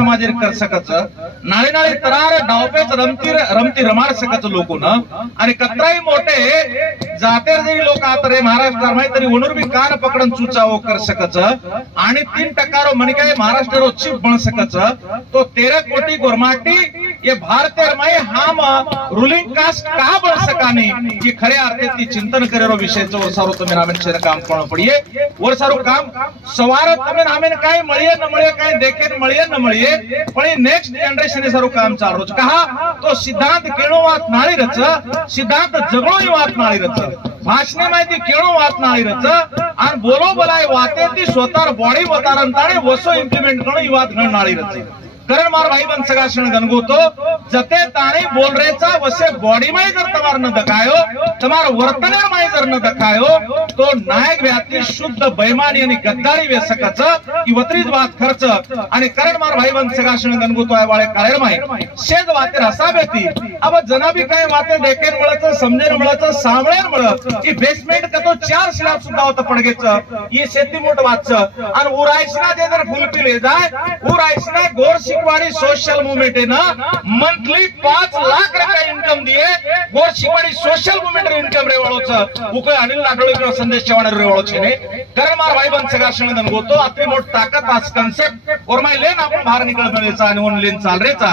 समाजेर कर सकच नाळे नाळे तरार डावपेच रमती रमाड सकच लोकोन आणि कत्राई मोठे जातेर जरी लोक आतरे महाराष्ट्र माहिती तरी वणूर भी कान पकडन चुचावो कर सकच आणि 3% मन काय महाराष्ट्र रो चीफ बन सकच तो 13 कोटी गोरमाटी ये भारतीय माई हम रूलिंग कास्ट का बन सकानी ये खरे अर्थे ती चिंतन करेरो विषय वर सारो तमे नामेन छे काम करणो पड़िए वर सारो काम सवार तमे नामेन काय मळिए न मळिए काय देखे मळिए न मळिए पण नेक्स्ट जनरेशन सारो काम चालरो कहा तो सिद्धांत केणो वात नाळी रच सिद्धांत जगणो ही वात नाळी रच भाषणे माहिती केणो वात नाळी रच आणि बोलो बोलाय वाते ती स्वतः बॉडी वतारन ताणे वसो इम्प्लिमेंट करणो ही वात घण नाळी रच करण मार भाई बन सगा क्षण गनगोतो जते ताणे बोल रेचा वसे बॉडी में जर तमार न दखायो तमार वर्तनेर में जर न दखायो तो नायक व्याती शुद्ध बेईमानी आणि गद्दारी वे सकच की वत्रीज बात खर्च आणि करण मार भाई बन सगा क्षण गनगोतो आय वाळे काळेर माय शेज वाते हसाबेती अब जनाबी काय वाते देखेन मळच समजेन मळच सावळेर मळ की बेसमेंट का तो 4 स्लॅब सुद्धा होत पडगेच ये शेती मोठ वाच आणि उरायसना जे जर फुलपी ले जाय उरायसना गोर शिकवाड़ी सोशल मूवमेंट है ना मंथली 5 लाख रुपये इनकम दिए गोर शिकवाड़ी सोशल मूवमेंट रे इनकम रे वाळो छ उके अनिल लाडोळे किंवा संदेश चव्हाण रे वाळो छे ने कारण मार भाई बन सगा क्षण दन गोतो अति मोठ ताकत आज कन्सेप्ट और मैं लेन आपण बाहेर निकळ बनेचा आणि वन लेन चाल रेचा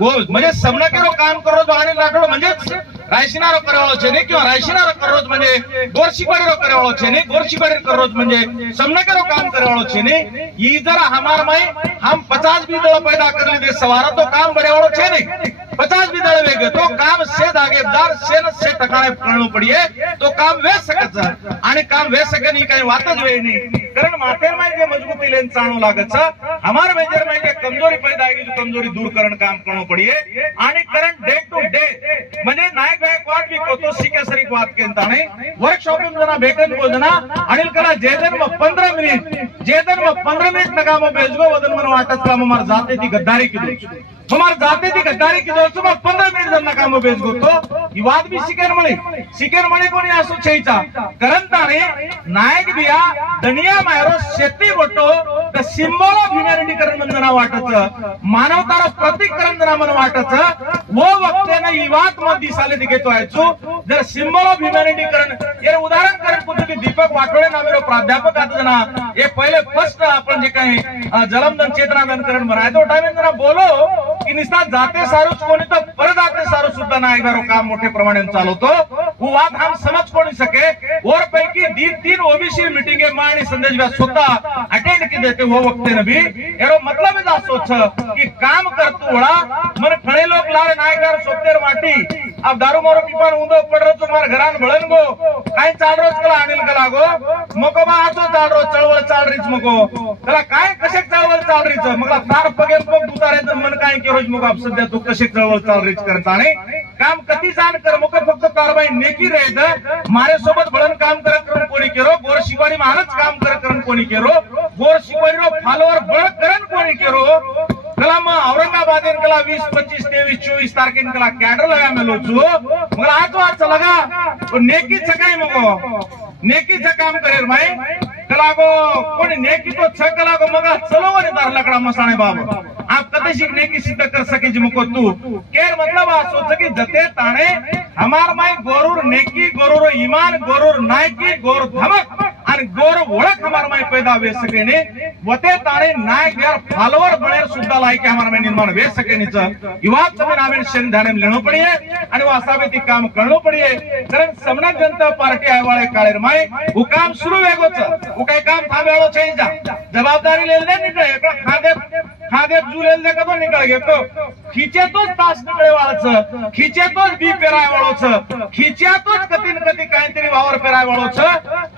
गो म्हणजे समना केरो काम करो तो अनिल लाडोळे म्हणजे रायशिनारो करवाळो छे ने किंवा रायशिनारो कररोज म्हणजे गोर शिकवाड़ी रो करवाळो छे ने गोर शिकवाड़ी कररोज म्हणजे समना केरो काम करवाळो छे ने ई जरा हमार में हम 50 भी दळ पैदा कर ली दे सवारा तो काम बड़े वालों छे नहीं 50 भी दळ वेगे तो काम से दागेदार से टकाणे करणो पड़िए तो काम वे सकच आणि काम वे सके काही वातच वे नहीं कारण माथेर में जे मजबूती लेन चाणो लागत हमार मेजर में जे कमजोरी पैदा आएगी जो कमजोरी दूर करण काम करणो पड़िए आणि करंट डे टू डे म्हणजे नायक गायकवाड भी कोतो सीके सरीक बात केंताने वर्कशॉप में जना भेटन को जना अनिल कला जेदन में 15 मिनिट नगामो बेजगो वदन मन वाटत काम हमार जाते थी गद्दारी की दो हमार जाते थी गद्दारी की दो सुबह 15 मिनिट जन नगामो बेजगो तो ये बात भी सिकेर मळे कोणी असो छेचा करंताने नायक बिया दुनिया मायरो शेती बोटो द सिंबल ऑफ ह्युमॅनिटी करण मंदना वाटत मानवतार प्रतीक करण जना मन वाटत वो वक्ते ने ई बात मत दिसाले दिगेतो आयचो जर सिंबल ऑफ ह्युमॅनिटी करण ये उदाहरण करण कुठे दीपक वाटोळे नामेरो प्राध्यापक आता जना ये पहिले फर्स्ट आपण जे काही जलमदन चेतनादन करण म्हणाय तो टाइम जरा बोलो की निस्ता जाते सारूच कोणी तर परदाते सारू सुद्धा नायक गारो काम मोठे प्रमाणे चालवतो वो बात हम समझ कोणी सके और पैकी 3 ओबीसी मीटिंग में आणि संदेश व्या स्वतः अटेंड की देते वो वक्ते ने भी एरो मतलब इजा सोच कि काम करतो वळा मन खळे लोक लार नायक गारो सोतेर माटी अब दारू मारो पीपान उंदो पडरो तो मार घरान भळन गो काय चाल रोज कला अनिल कला गो मको बा आचो चाल रोज चळवळ चाल रीच मको कला काय कशे चळवळ चाल रीच मगला तार पगे पग उतारे तर मन काय की रोज मग आप सध्या तू कशे चळवळ चाल रीच करताने काम कती जाण कर मको फक्त कारवाई नेकी रेद मारे सोबत भळन काम कर कोणी केरो गोर शिवारी महाराज काम कर कोणी केरो गोर शिवारी रो फॉलोअर बळ करन कोणी केरो कला मा औरंगाबाद इन कला 20 25 23 24 तारखेन कला कॅडर लगा मेलो छु मग आज वाच लगा नेकी छकाय मगो नेकी छ काम करेर माय कला गो कोणी नेकी तो छ कला गो मग चलो वने दार लकड़ा मसाणे बाबा आप कते सीख नेकी सिद्ध कर सके जी मको तू केर मतलब आ सोच की जते ताणे हमार माय गोरुर नेकी गोरुर ईमान गोरुर नायकी गोर धमक आणि गोर ओळख हमार माय पैदा वे सके ने वते ताणे नायक यार फॉलोअर बनेर सुद्धा लायक हमार माय निर्माण वे सके ने युवा समय नावेन शन ध्यान में लेनो पड़िए आणि वासाबे ती काम करनो पड़िए कारण समना जनता पार्टी आय वाले काळेर माय वो काम शुरू वेगो छ वो काय काम थांबेळो छै जा जवाबदारी ले ले निकळे खादे जुलेल दे कदो निकळ घेतो खिचेतोच तास निकळे वाळच खिचेतोच बी पेराय वाळोच खिच्यातोच कतीन कती काहीतरी वावर पेराय वाळोच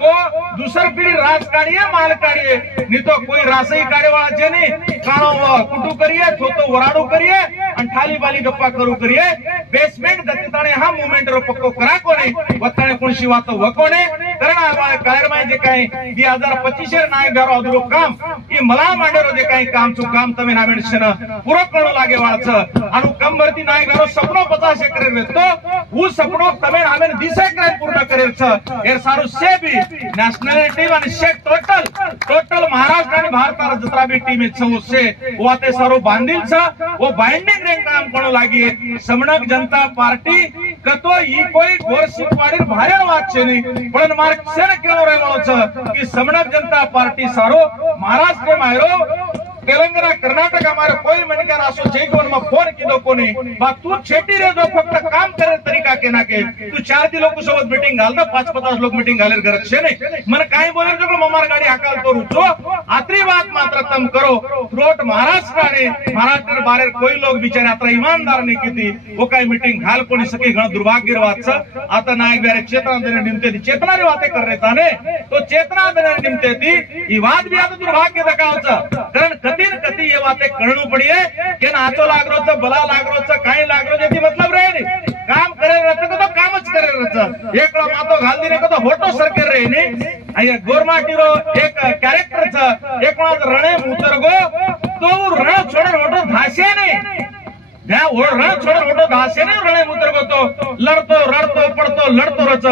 तो दुसर पिढी राज काढिये माल काढिये नी तो कोई रासई काढे वाळा जेनी काणो कुटू करिये थोतो वराडू करिये आणि थाली बाली गप्पा करू करिये बेसमेंट गतिताने हा मूवमेंट रो पक्को करा कोणी वताने कोणशी वातो वकोणे कारण आवाळे काळेर माय जे काही 2025 नायक गारो अदुरो काम ई मला मांडेरो जे काही काम छु काम તમે નામેણ છે પૂરો કણો લાગે વાળ છે આનું કંબરતી નાયગારો સપનો 50 કરે રહેતો હું સપનો તમે નામેણ 20 કરે પૂર્ણ કરેલ છે એ સારું છે બી નેશનાલિટી અને છે ટોટલ મહારાષ્ટ્ર અને ભારત જતરા બી ટીમ છે वो आते सारो बांधिल छ वो बाइंडिंग रे काम करणो लागी समणक जनता पार्टी कतो ई कोई गोर सिकवाडी भारे વાત છે નહીં પણ માર શેર કેવો રહેવાનો છે કે સમણક જનતા પાર્ટી સારો મહારાષ્ટ્ર માં આયો तेलंगाना कर्नाटक हमारे कोई मनकर आसो जे कोण में फोन कीधो कोणी बा तू छेटी रे जो फक्त काम करे तरीका के ना के तू 4 दी लोक सोबत मीटिंग घाल दो 5-50 लोक मीटिंग घालेर गरज छे ने मन काय बोले जो ममार गाडी हाकाल तो रुचो आतरी बात मात्र तम करो थ्रोट महाराष्ट्र ने महाराष्ट्र बारे कोई लोग बिचारे आतरा ईमानदार ने कीती वो काय मीटिंग घाल कोणी सके घण दुर्भाग्य વાત છે आता नायक बेरे चेतना देने निमते चेतना री वाते कर रहता ने तो चेतना देने निमते थी ई વાત भी आता दुर्भाग्य दकाव छ कारण कतीन कती ये बातें करणू पड़िए के नाचो लागरो छ भला लागरो छ काई लागरो जेથી मतलब रहे नहीं काम करे रहते तो काम ज करे रहते एकला मातो घाल दीने को तो होटो सरकर रहे नहीं अय गोरमाटीरो एक कैरेक्टर छ एकला रणे उतरगो तो रण छोड़े होटो धासे नहीं त्या रण छोड़े होटो धासे नहीं रणे उतरगो तो लड़तो रड़तो पड़तो लड़तो रच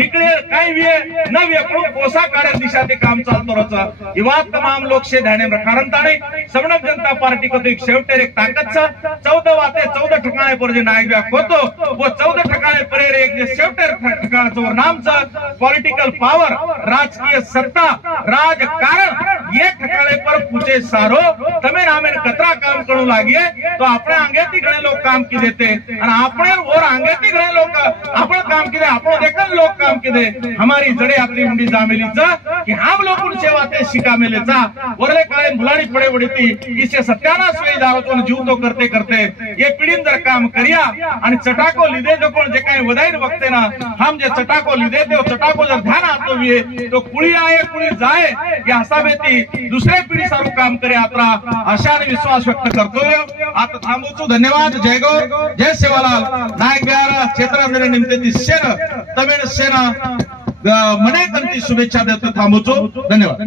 निकळे काय वे न वेकळू कोसा काढे दिशाते काम चालतो रच ही बात तमाम लोक से ध्यान में कारण ताणे समणक जनता पार्टी को तो एक शेवटेर एक ताकत छ 14 वाते 14 ठिकाणे पर जे नायक व्या होतो वो 14 ठिकाणे पर एक जे शेवटेर ठिकाणाचं नाम छ पॉलिटिकल पावर राजकीय सत्ता राजकारण ये ठिकाणे पर पूछे सारो तमे नामे कतरा काम करू लागिए तो આપણે આંગેથી ઘણે लोग काम की देते અને આપણે और આંગેથી ઘણે लोग आपण काम की दे आपण देखन लोग काम की दे हमारी जड़े आपली उंडी जामेली चा कि हम लोग उनसे बातें शिका मेले चा वरले काळे मुलाडी पडे वडीती इसे सत्यानाश वेई जावो तो जीव तो करते करते ये पीडीम जर काम करिया आणि चटाको लीधे जो कोण जे काही वदाईन वक्ते ना हम जे चटाको लीधे ते चटाको जर ध्यान आतो विये तो कुळी आए कुळी जाए या हसाबेती दुसरे पिढी सारू काम करे आत्रा आशाने विश्वास व्यक्त करतोय आता थांबू छु धन्यवाद जय गौर जय सेवालाल नायक बिहार क्षेत्र निमित्त सेना तमिळ सेना मने कंती शुभेच्छा देतो थांबू छु धन्यवाद।